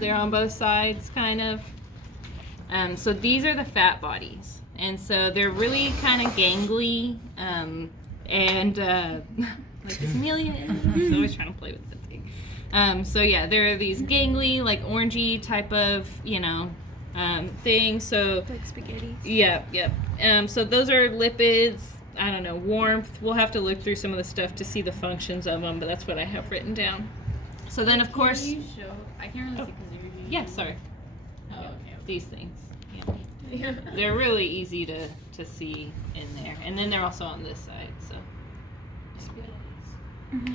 They're on both sides, kind of. So these are the fat bodies. And so they're really kind of gangly. Like this Amelia is always trying to play with the thing. So yeah, there are these gangly, like orangey type of, thing. So like spaghetti. Yeah. So those are lipids. I don't know, warmth. We'll have to look through some of the stuff to see the functions of them, but that's what I have written down. So then, of course. Can you show? I can't really see because you're using. Yeah, sorry. Oh, okay. These things. Yeah. They're really easy to see in there, and then they're also on this side. So.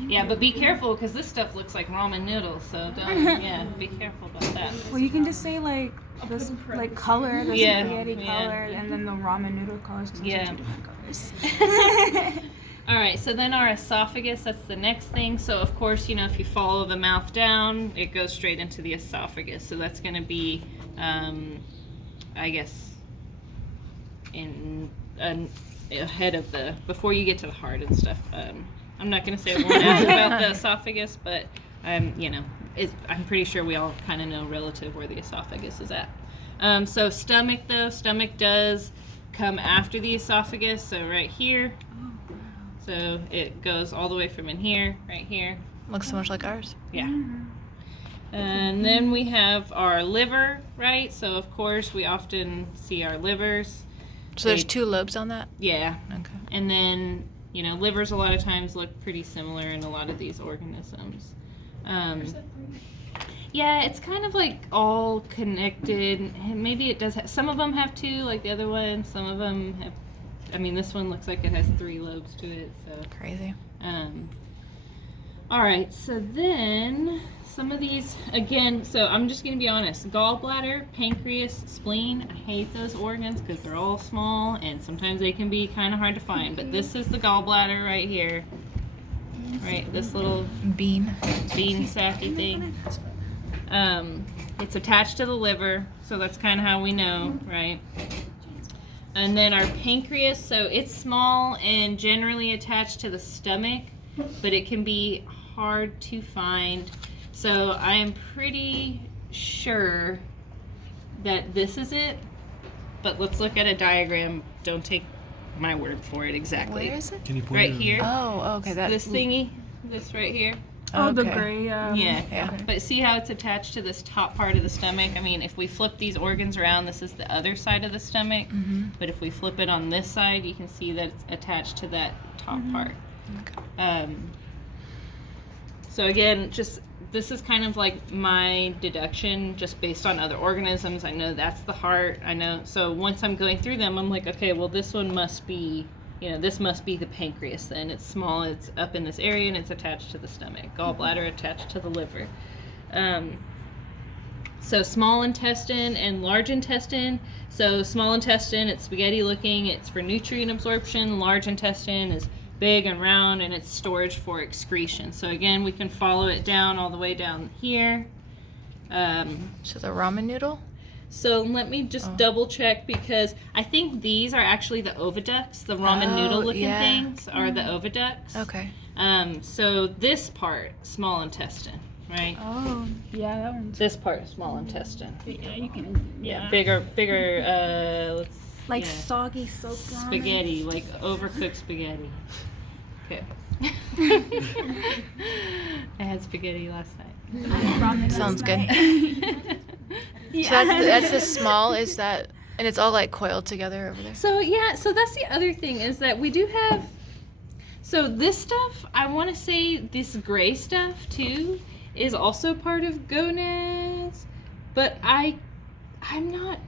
Yeah, but be careful because this stuff looks like ramen noodles, so don't, be careful about that. Well, you can just say like this like color, the spaghetti color, and then the ramen noodle colors. Yeah. Two different colors. All right, so then our esophagus, that's the next thing. So of course, if you follow the mouth down, it goes straight into the esophagus. So that's going to be, I guess, ahead of before you get to the heart and stuff. I'm not going to say I won't ask about the esophagus, but I'm pretty sure we all kind of know relative where the esophagus is at. So stomach does come after the esophagus, so right here. So it goes all the way from in here, right here. Looks so much like ours. Yeah. And then we have our liver, right? So of course we often see our livers. So there's two lobes on that? Yeah. Okay. And then, livers a lot of times look pretty similar in a lot of these organisms. Yeah, it's kind of like all connected. Maybe it does some of them have two, like the other one. Some of them have, this one looks like it has 3 lobes to it. So crazy. All right, so then some of these, again, so I'm just going to be honest. Gallbladder, pancreas, spleen, I hate those organs because they're all small and sometimes they can be kind of hard to find. But this is the gallbladder right here. Right, this little bean sacky thing. It's attached to the liver, so that's kind of how we know, right? And then our pancreas, so it's small and generally attached to the stomach, but it can be hard to find. So I am pretty sure that this is it, but let's look at a diagram. Don't take my word for it exactly. Where is it? Can you point Right it here. Oh, okay. This thingy, this right here. Oh, the Okay. gray. Yeah. Okay. But see how it's attached to this top part of the stomach? If we flip these organs around, this is the other side of the stomach. Mm-hmm. But if we flip it on this side, you can see that it's attached to that top part. Okay. So again, this is kind of like my deduction just based on other organisms. I know that's the heart. I know. So once I'm going through them, I'm like, okay, well, this one must be, this must be the pancreas then. It's small, it's up in this area, and it's attached to the stomach. Gallbladder attached to the liver. So small intestine and large intestine. So small intestine, it's spaghetti looking. It's for nutrient absorption. Large intestine is big and round, and it's storage for excretion. So again, we can follow it down all the way down here. So the ramen noodle? So let me just double check because I think these are actually the oviducts. The ramen noodle looking things are the oviducts. Okay. So this part, small intestine, right? Oh, yeah, that one's. This part, small intestine. Yeah, you can. Yeah. Bigger, let's. Like soggy soap ramen. Spaghetti, like overcooked spaghetti. Okay. I had spaghetti last night. Ramen Sounds last good. night. So that's the small, is that, and it's all like coiled together over there? So so that's the other thing is that we do have, so this stuff, I want to say this gray stuff too is also part of gonads, but I'm not,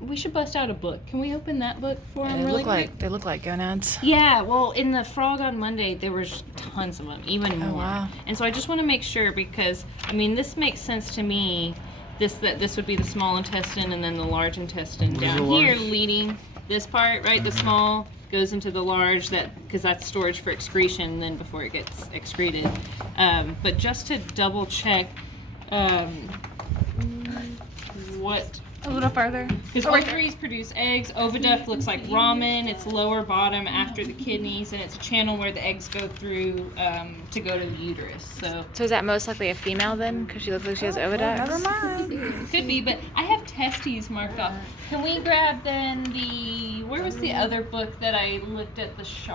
we should bust out a book. Can we open that book for them really quick? They look like gonads. Yeah, well, in the Frog on Monday, there was tons of them, even more. Oh, wow. And so I just want to make sure because, this makes sense to me, that this would be the small intestine and then the large intestine down here leading this part, right? The small goes into the large, because that's storage for excretion then before it gets excreted. But just to double check, what... A little farther. Because ovaries produce eggs. Oviduct looks like ramen. It's lower bottom after the kidneys, and it's a channel where the eggs go through to go to the uterus. So is that most likely a female then? Because she looks like she has oviducts? Never mind. Could be, but I have testes marked off. Can we grab then where was the other book that I looked at the shark?